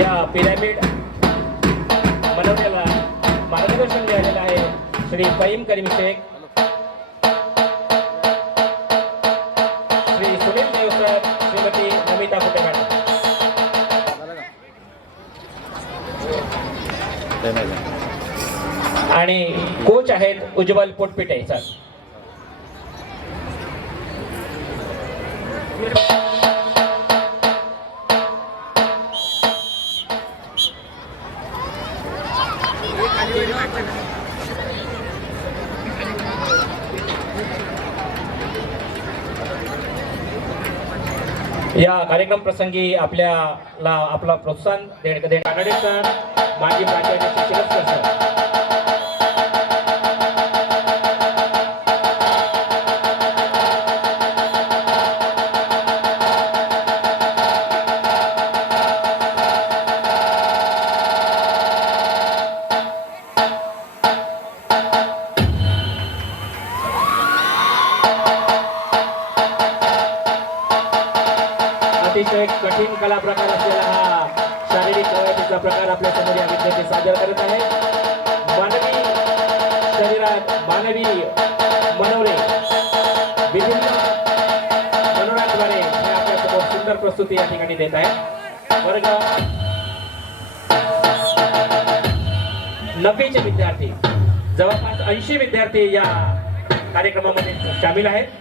या पिरामिड बनवण्याला मार्गदर्शन मिळालेलं आहे श्री फहीम करीम शेख, श्री सुनील देव सर, श्रीमती नमिता कुटे मॅडम आणि कोच आहेत उज्ज्वल पोटपिटे सर. या कार्यक्रम प्रसंगी आपल्याला आपला प्रोत्साहन देण्यासाठी सर, माजी प्राचार्य शिक्षक सर. अतिशय कठीण कला प्रकार असलेला हा शारीरिक कवायतीचा प्रकार आपल्या समोर या विद्यार्थी सादर करत आहे. मानवी शरीरात मानवी मनवले विभिन्न मनोराद्वारे हे आपल्या समोर सुंदर प्रस्तुती या ठिकाणी देत आहे. वर्ग 90चे विद्यार्थी, जवळपास 80 विद्यार्थी या कार्यक्रमामध्ये सामील आहेत.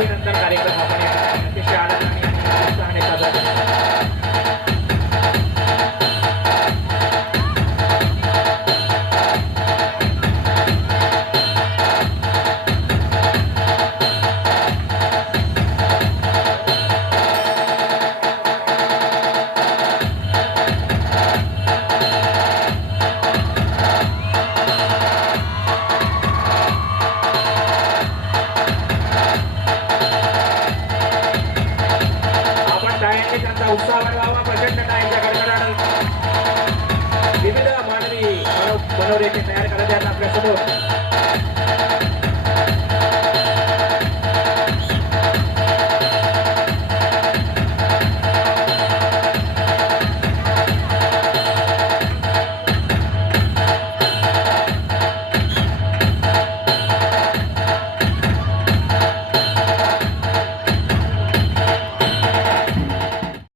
नंतर कार्यक्रम आपण अतिशय आनंदाने आणि उत्साहाने साजरा करतो. त्यांचा उत्साह वाढवावा. प्रचंड टाळ्यांच्या गडगडाट विविध मानवी मनोरेखे तयार करत आहेत आपल्या समोर.